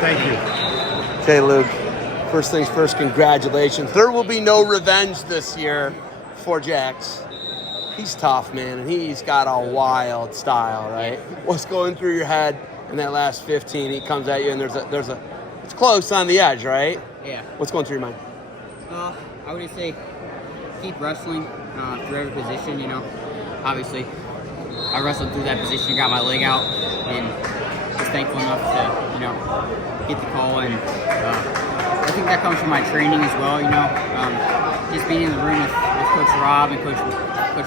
Thank you. Okay, Luke. First things first, congratulations. There will be no revenge this year for Jax. He's tough, man, and he's got a wild style, right? What's going through your head in that last 15? He comes at you, and it's close on the edge, right? Yeah. What's going through your mind? I would just say keep wrestling through every position, Obviously, I wrestled through that position, got my leg out, and was thankful enough to, get the call. And I think that comes from my training as well, just being in the room with Coach Rob and Coach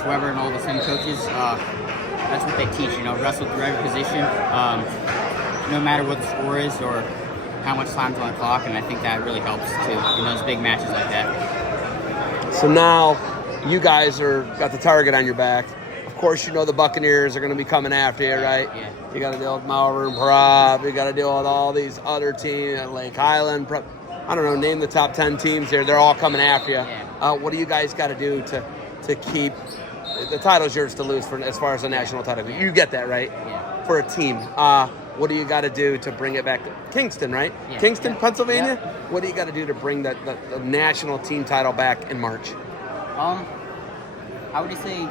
Weber and all the same coaches. That's what they teach, wrestle through every position, no matter what the score is or how much time's on the clock, and I think that really helps too in those big matches like that. So now you guys got the target on your back. Of course, the Buccaneers are going to be coming after you, right? Yeah. You got to deal with Malvern Prop. You got to deal with all these other teams, Lake Highland. I don't know, name the top 10 teams there. They're all coming after you. Yeah. What do you guys got to do to keep the title's yours to lose as far as the national title? You get that, right? Yeah. For a team. What do you got to do to bring it back to Kingston, right? Yeah. Kingston, Yeah. Pennsylvania? Yeah. What do you got to do to bring the national team title back in March? I would just say,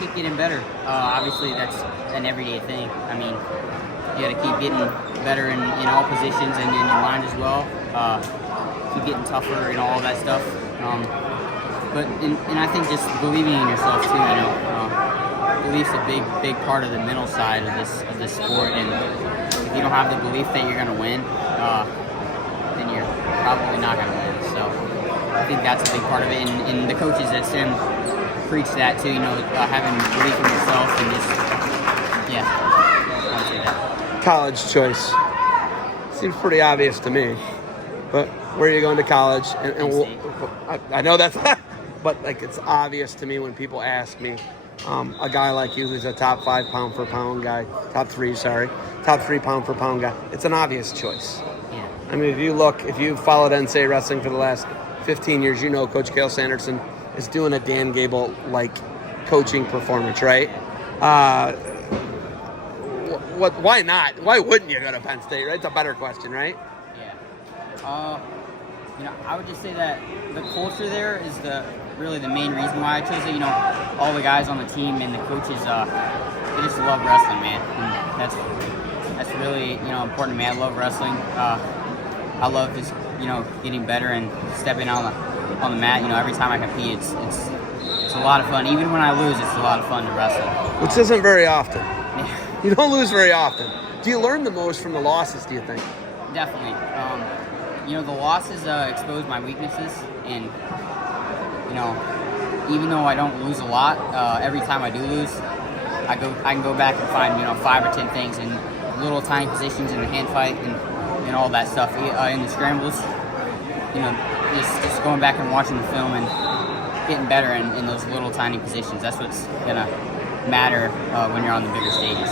keep getting better. Obviously, that's an everyday thing. I mean, you got to keep getting better in all positions and in your mind as well. Keep getting tougher and all that stuff. And I think just believing in yourself too. Belief's a big part of the mental side of this sport. And if you don't have the belief that you're going to win, then you're probably not going to win. So I think that's a big part of it. And the coaches at Sim preach that too, having belief in yourself and just, I would say that. College choice. Seems pretty obvious to me. But where are you going to college? I know that's, but it's obvious to me when people ask me, a guy like you who's a top 5 pound for pound guy, top 3 pound for pound guy, it's an obvious choice. Yeah. I mean, if you followed NCAA wrestling for the last 15 years, Coach Cale Sanderson is doing a Dan Gable-like coaching performance, right? Why not? Why wouldn't you go to Penn State, right? It's a better question, right? Yeah. I would just say that the culture there is really the main reason why I chose it. All the guys on the team and the coaches, they just love wrestling, man. And that's really, important to me. I love wrestling. I love just, getting better and stepping on the mat. Every time I compete, it's a lot of fun. Even when I lose, it's a lot of fun to wrestle. Which isn't very often. You don't lose very often. Do you learn the most from the losses, do you think? Definitely. The losses expose my weaknesses, and even though I don't lose a lot, every time I do lose, I can go back and find 5 or 10 things in little tiny positions in the hand fight and all that stuff in the scrambles. Just going back and watching the film and getting better in those little tiny positions. That's what's gonna matter when you're on the bigger stages.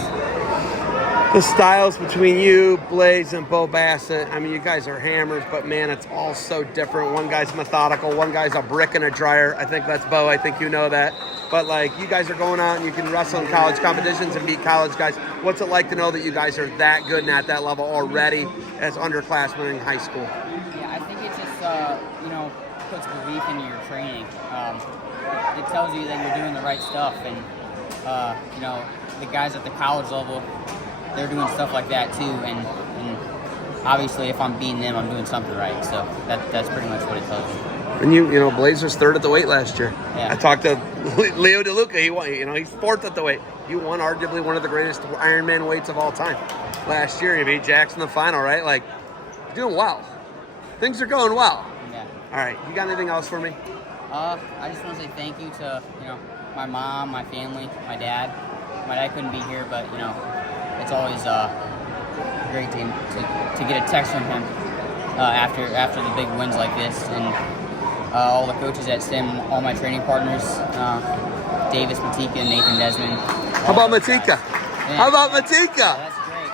The styles between you, Blaze, and Bo Bassett, I mean, you guys are hammers, but man, it's all so different. One guy's methodical, one guy's a brick in a dryer. I think that's Bo, I think you know that. But you guys are going out and you can wrestle in college competitions and beat college guys. What's it like to know that you guys are that good and at that level already as underclassmen in high school? Yeah, I think it's just, puts belief into your training. It tells you that you're doing the right stuff, and, the guys at the college level, they're doing stuff like that too, and obviously if I'm beating them, I'm doing something right. So that's pretty much what it tells me. And you Blaze was 3rd at the weight last year. Yeah. I talked to Leo DeLuca. He won. He's 4th at the weight. You won arguably one of the greatest Ironman weights of all time. Last year, you beat Jax in the final, right? You're doing well. Things are going well. Yeah. All right. You got anything else for me? I just want to say thank you to my mom, my family, my dad. My dad couldn't be here, but it's always great to get a text from him after the big wins like this, and all the coaches at Sim, all my training partners, Davis, Matika, Nathan Desmond. How about Matika? Yeah. How about Matika? Yeah, that's great.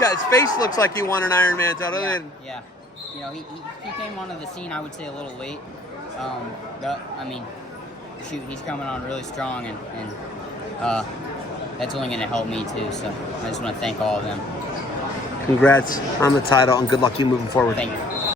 Yeah, his face looks like he won an Ironman title. Yeah. He came onto the scene, I would say, a little late. He's coming on really strong, and that's only going to help me too. So I just want to thank all of them. Congrats on the title, and good luck to you moving forward. Thank you.